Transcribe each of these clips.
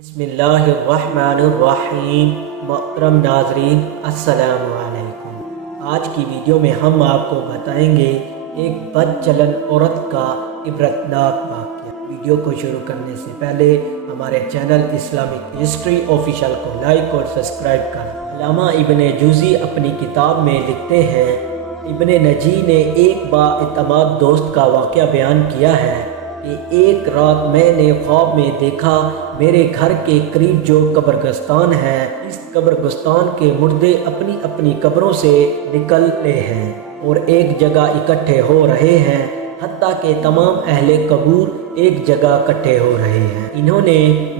बसमीम मोहतरम नाजरीन, अस्सलामुअलैकुम। आज की वीडियो में हम आपको बताएँगे एक बदचलन औरत का इबरतनाक वाक़ वीडियो को शुरू करने से पहले हमारे चैनल इस्लामिक हिस्ट्री ऑफिशियल को लाइक और सब्सक्राइब करें। अलामा इबन जूज़ी अपनी किताब में लिखते हैं, इबन नजी ने एक बातमाद दोस्त का वाक़ बयान किया है कि एक रात मैंने ख्वाब में देखा मेरे घर के करीब जो कब्रगस्तान है, इस कब्रगस्तान के मुर्दे अपनी अपनी कब्रों से निकल रहे हैं और एक जगह इकट्ठे हो रहे हैं हती के तमाम अहले कबूर एक जगह इकट्ठे हो रहे हैं। इन्होंने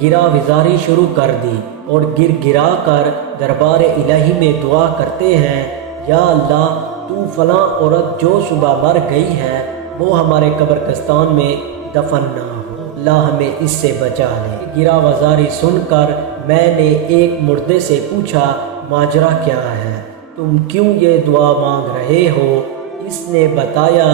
गिरा विजारी शुरू कर दी और गिर गिरा कर दरबार इलाही में दुआ करते हैं, या अल्लाह, तू फलां औरत जो सुबह मर गई है, वो हमारे कब्रगस्तान में दफन ना हो। अल्लाह हमें इससे बचा ले। गिरा वजारी सुनकर मैंने एक मुर्दे से पूछा, माजरा क्या है? तुम क्यों ये दुआ मांग रहे हो? इसने बताया,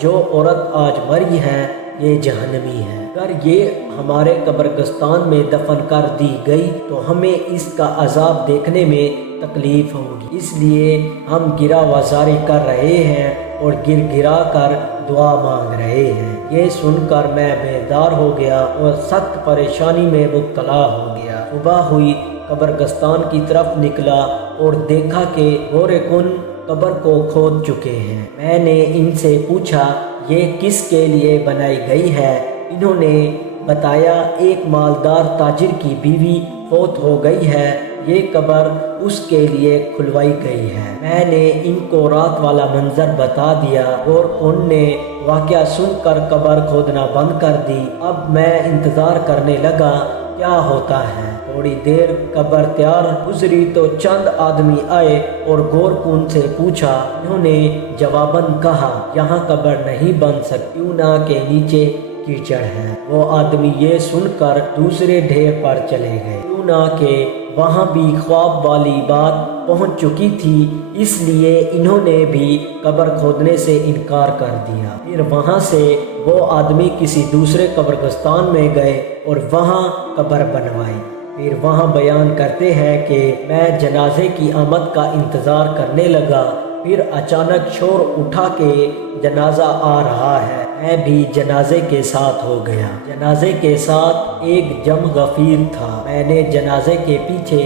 जो औरत आज मरी है, ये जहनमी है। अगर ये हमारे कब्रगस्तान में दफन कर दी गई तो हमें इसका अजाब देखने में तकलीफ़ होगी। इसलिए हम गिरा वजारी कर रहे हैं और गिर गिरा कर दुआ मांग रहे हैं। ये सुनकर मैं बेदार हो गया और सख्त परेशानी में मुबतला हो गया। सुबह हुई कब्रगस्तान की तरफ़ निकला और देखा कि गोरे कुन कब्र को खोद चुके हैं। मैंने इनसे पूछा, ये किस के लिए बनाई गई है? इन्होंने बताया, एक मालदार ताजिर की बीवी फोत हो गई है। ये कब्र उसके लिए खुलवाई गई है। मैंने इनको रात वाला मंजर बता दिया और उनने वाक़ सुनकर कब्र खोदना बंद कर दी। अब मैं इंतज़ार करने लगा, क्या होता है? थोड़ी देर कब्र तैयार गुजरी तो चंद आदमी आए और गोरकुन से पूछा उन्होंने जवाबन कहा, यहाँ कब्र नहीं बन सकती ना के नीचे कीचड़ है? वो आदमी ये सुनकर दूसरे ढेर पर चले गए। क्यों ना के वहाँ भी ख्वाब वाली बात पहुँच चुकी थी, इसलिए इन्होंने भी कब्र खोदने से इनकार कर दिया। फिर वहाँ से वो आदमी किसी दूसरे कब्रगस्तान में गए और वहाँ कब्र बनवाई। फिर वहाँ बयान करते हैं कि मैं जनाजे की आमद का इंतज़ार करने लगा, फिर अचानक शोर उठा के जनाजा आ रहा है। मैं भी जनाजे के साथ हो गया। जनाजे के साथ एक जम गफीर था। मैंने जनाजे के पीछे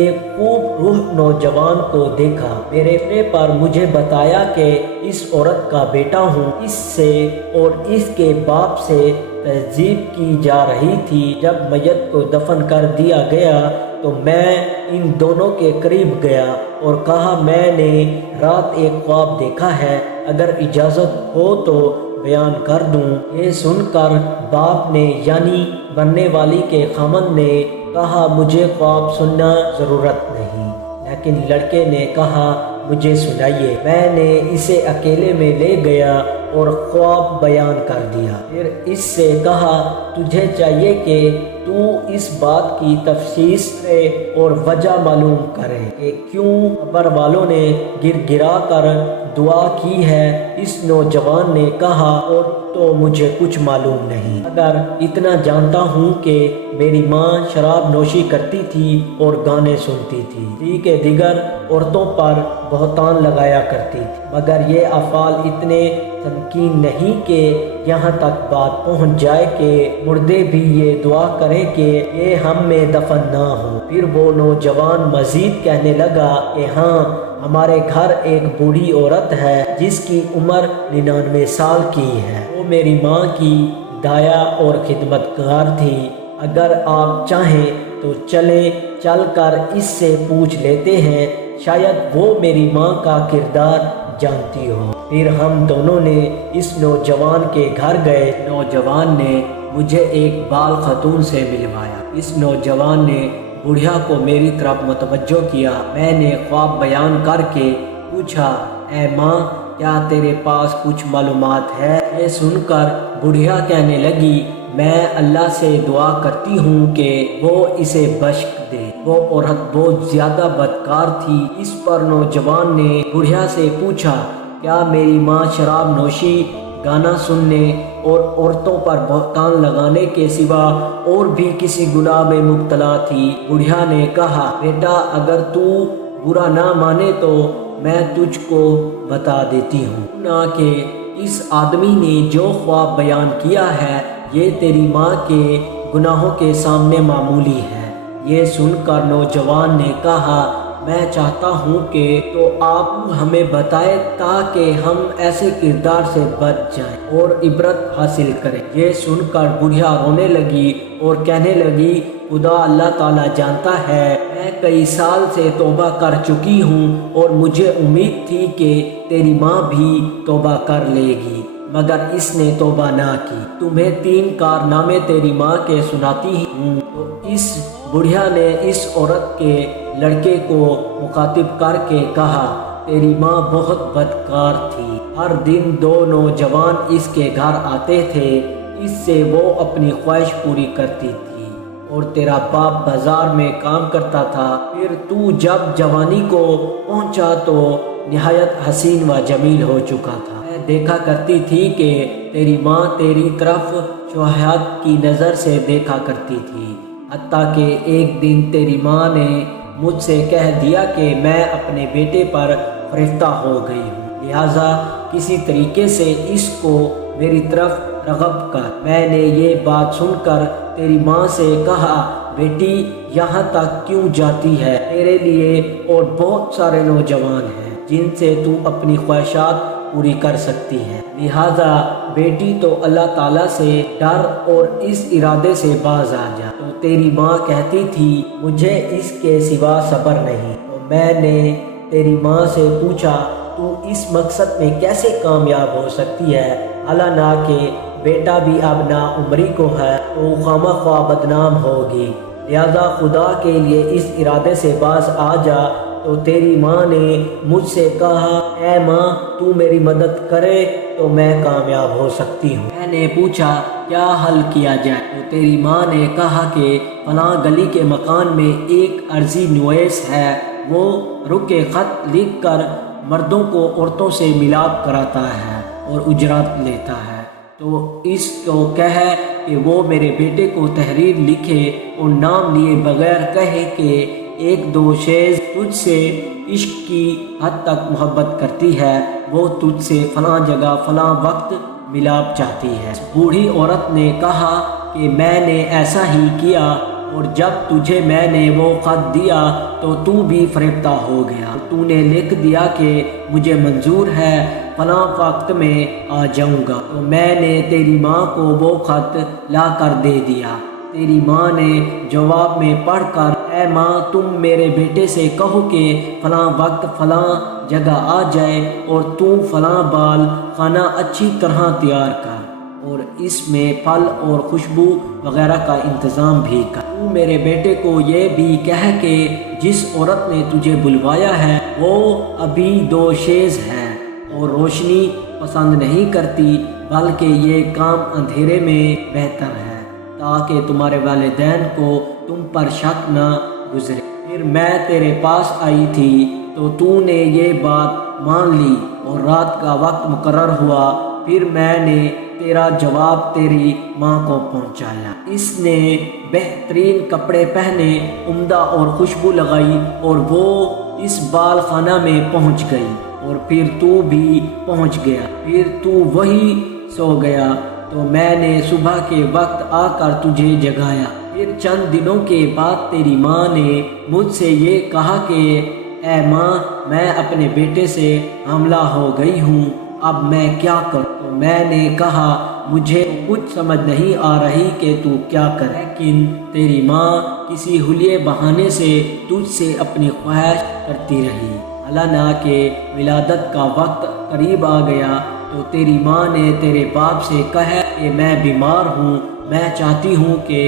एक खूब रूह नौजवान को देखा। मेरे अपने पर मुझे बताया कि इस औरत का बेटा हूँ। इससे और इसके बाप से तहजीब की जा रही थी। जब मैयत को दफन कर दिया गया तो मैं इन दोनों के करीब गया और कहा, मैंने रात एक ख्वाब देखा है। अगर इजाज़त हो तो बयान कर दूँ। ये सुनकर बाप ने, यानी बनने वाली के खामन ने कहा, मुझे ख्वाब सुनना ज़रूरत नहीं। लेकिन लड़के ने कहा, मुझे सुनाइए। मैंने इसे अकेले में ले गया और ख्वाब बयान कर दिया। फिर इससे कहा, तुझे चाहिए कि तू इस बात की तफसीस करे और वजह मालूम करे कि क्यों अबर वालों ने गिर गिरा कर दुआ की है। इस नौजवान ने कहा, और तो मुझे कुछ मालूम नहीं। अगर इतना जानता हूँ कि मेरी माँ शराब नोशी करती थी और गाने सुनती थी दी के दिगर औरतों पर बहुतान लगाया करती थी। मगर ये अफ़ाल इतने तमकीन नहीं कि यहाँ तक बात पहुँच जाए कि मुर्दे भी ये दुआ करें कि ये हम में दफन ना हो। फिर वो नौजवान मजीद कहने लगा कि हाँ हमारे घर एक बूढ़ी औरत है, जिसकी उम्र निन्यानवे साल की है। वो मेरी माँ की दाया और खिदमतगार थी। अगर आप चाहें तो चले चल कर इससे पूछ लेते हैं, शायद वो मेरी माँ का किरदार जानती हो। फिर हम दोनों ने इस नौजवान के घर गए। नौजवान ने मुझे एक बाल खतून से मिलवाया। इस नौजवान ने बुढ़िया को मेरी तरफ़ मुतवजो किया। मैंने ख्वाब बयान करके पूछा ए माँ, क्या तेरे पास कुछ मालूम है? ये सुनकर बुढ़िया कहने लगी, मैं अल्लाह से दुआ करती हूँ कि वो इसे बश्क दे। वो औरत बहुत ज़्यादा बदकार थी। इस पर नौजवान ने बुढ़िया से पूछा, क्या मेरी माँ शराब नोशी गाना सुनने और औरतों पर बहतान लगाने के सिवा और भी किसी गुनाह में मुब्तला थी। बुढ़िया ने कहा, बेटा, अगर तू बुरा ना माने तो मैं तुझको बता देती हूँ। ना कि इस आदमी ने जो ख्वाब बयान किया है, ये तेरी माँ के गुनाहों के सामने मामूली है। ये सुनकर नौजवान ने कहा मैं चाहता हूँ कि तो आप हमें बताए ताकि हम ऐसे किरदार से बच जाएँ और इबरत हासिल करें। ये सुनकर बुढ़िया रोने लगी और कहने लगी, खुदा अल्लाह ताला जानता है, मैं कई साल से तोबा कर चुकी हूँ और मुझे उम्मीद थी कि तेरी माँ भी तोबा कर लेगी, मगर इसने तोबा ना की। तुम्हें तीन कारनामे तेरी माँ के सुनाती हूँ। तो इस बुढ़िया ने इस औरत के लड़के को मुखातिब करके कहा, तेरी माँ बहुत बदकार थी। हर दिन दो नौजवान इसके घर आते थे। इससे वो अपनी ख्वाहिश पूरी करती थी और तेरा बाप बाज़ार में काम करता था। फिर तू जब जवानी को पहुँचा तो नहायत हसीन व जमील हो चुका था। मैं देखा करती थी कि तेरी माँ तेरी तरफ़ शोहयात की नज़र से देखा करती थी। हती कि एक दिन तेरी माँ ने मुझसे कह दिया कि मैं अपने बेटे पर फरिश्ता हो गई हूँ। लिहाजा किसी तरीके से इसको मेरी तरफ़ रगब कर। मैंने ये बात सुनकर तेरी माँ से कहा, बेटी, यहाँ तक क्यों जाती है? तेरे लिए और बहुत सारे नौजवान हैं, जिनसे तू अपनी ख्वाहिशात पूरी कर सकती है। लिहाजा बेटी तो अल्लाह ताला से डर और इस इरादे से बाज आ जा। तो तेरी माँ कहती थी, मुझे इसके सिवा सब्र नहीं। तो मैंने तेरी माँ से पूछा, तू इस मकसद में कैसे कामयाब हो सकती है? ना के बेटा भी अब ना उम्री को है तो खामा ख्वा बदनाम होगी। लिहाजा खुदा के लिए इस इरादे से बाज आ जा तो तेरी माँ ने मुझसे कहा ए माँ, तू मेरी मदद करे तो मैं कामयाब हो सकती हूँ। मैंने पूछा, क्या हल किया जाए? तो तेरी माँ ने कहा कि फला गली के मकान में एक अर्जी नुएस है। वो रुके ख़त लिख कर मर्दों को औरतों से मिलाप कराता है और उजरात लेता है। तो इसको कह कि वो मेरे बेटे को तहरीर लिखे और नाम लिए बगैर कहे कि एक दो शेज तुझसे इश्क की हद तक मोहब्बत करती है। वो तुझसे फला जगह, फला वक्त मिलाप चाहती है। बूढ़ी औरत ने कहा कि मैंने ऐसा ही किया और जब तुझे मैंने वो ख़त दिया तो तू भी फरेबता हो गया। तूने लिख दिया कि मुझे मंजूर है, फला वक्त में आ जाऊँगा। तो मैंने तेरी माँ को वो ख़त ला कर दे दिया। तेरी माँ ने जवाब में पढ़कर ए माँ, तुम मेरे बेटे से कहो कि फ़लाँ वक्त फ़लाँ जगह आ जाए और तू फ़लाँ बाल खाना अच्छी तरह तैयार कर और इसमें फल और खुशबू वगैरह का इंतज़ाम भी कर। तू मेरे बेटे को ये भी कह के जिस औरत ने तुझे बुलवाया है, वो अभी दो शेज है और रोशनी पसंद नहीं करती, बल्कि ये काम अंधेरे में बेहतर है, ताकि तुम्हारे वालदेन को तुम पर शक न गुजरे। फिर मैं तेरे पास आई थी तो तूने ये बात मान ली और रात का वक्त मुकर हुआ। फिर मैंने तेरा जवाब तेरी माँ को पहुँचाया। इसने बेहतरीन कपड़े पहने, उम्दा और खुशबू लगाई और वो इस बाल खाना में पहुँच गई और फिर तू भी पहुँच गया। फिर तू वही सो गया। तो मैंने सुबह के वक्त आकर तुझे जगाया। फिर चंद दिनों के बाद तेरी माँ ने मुझसे ये कहा कि ए माँ, मैं अपने बेटे से हमला हो गई हूँ, अब मैं क्या करूँ? तो मैंने कहा, मुझे कुछ समझ नहीं आ रही कि तू क्या कर। लेकिन तेरी माँ किसी हुलिये बहाने से तुझसे अपनी ख्वाहिश करती रही। अलाना के विलादत का वक्त करीब आ गया तो तेरी माँ ने तेरे बाप से कहा कि मैं बीमार हूँ। मैं चाहती हूँ कि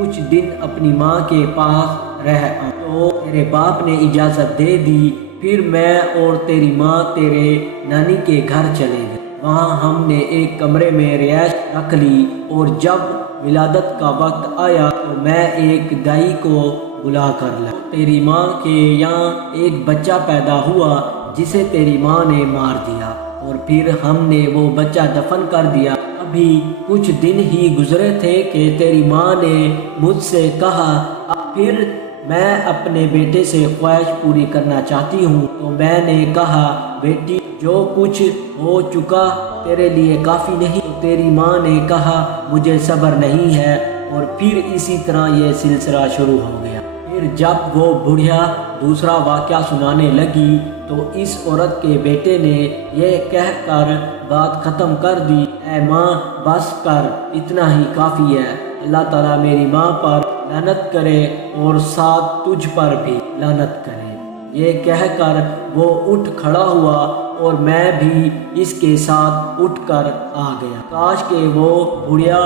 कुछ दिन अपनी माँ के पास रह तो तेरे बाप ने इजाज़त दे दी, फिर मैं और तेरी माँ तेरे नानी के घर चले गए। वहाँ हमने एक कमरे में रिहायश रख ली और जब विलादत का वक्त आया तो मैं एक दाई को बुला कर ला। तेरी माँ के यहाँ एक बच्चा पैदा हुआ, जिसे तेरी माँ ने मार दिया और फिर हमने वो बच्चा दफन कर दिया। अभी कुछ दिन ही गुजरे थे कि तेरी माँ ने मुझसे कहा, "अब फिर मैं अपने बेटे से ख्वाहिश पूरी करना चाहती हूँ। तो मैंने कहा, बेटी, जो कुछ हो चुका तेरे लिए काफ़ी नहीं। तो तेरी माँ ने कहा, मुझे सब्र नहीं है। और फिर इसी तरह ये सिलसिला शुरू हो गया। फिर जब वो बुढ़िया दूसरा वाक़ सुनाने लगी तो इस औरत के बेटे ने यह कहकर बात ख़त्म कर दी। ए माँ, बस कर। इतना ही काफ़ी है। अल्लाह ताला मेरी माँ पर लानत करे और साथ तुझ पर भी लानत करे। ये कहकर वो उठ खड़ा हुआ और मैं भी इसके साथ उठकर आ गया। काश के वो बुढ़िया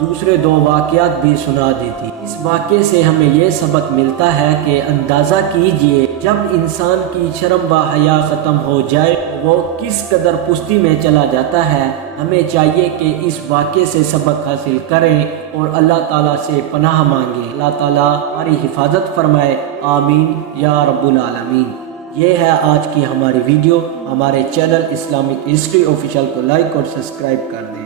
दूसरे दो वाक़यात भी सुना देती। इस वाक़े से हमें यह सबक मिलता है कि अंदाज़ा कीजिए, जब इंसान की शर्म व हया ख़त्म हो जाए, वो किस कदर पुश्ती में चला जाता है। हमें चाहिए कि इस वाक़े से सबक हासिल करें और अल्लाह ताला से पनाह मांगे। अल्लाह ताला हमारी हिफाजत फरमाए। आमीन, या रब्बुल आलमीन। ये है आज की हमारी वीडियो। हमारे चैनल इस्लामिक हिस्ट्री ऑफिशियल को लाइक और सब्सक्राइब कर दें।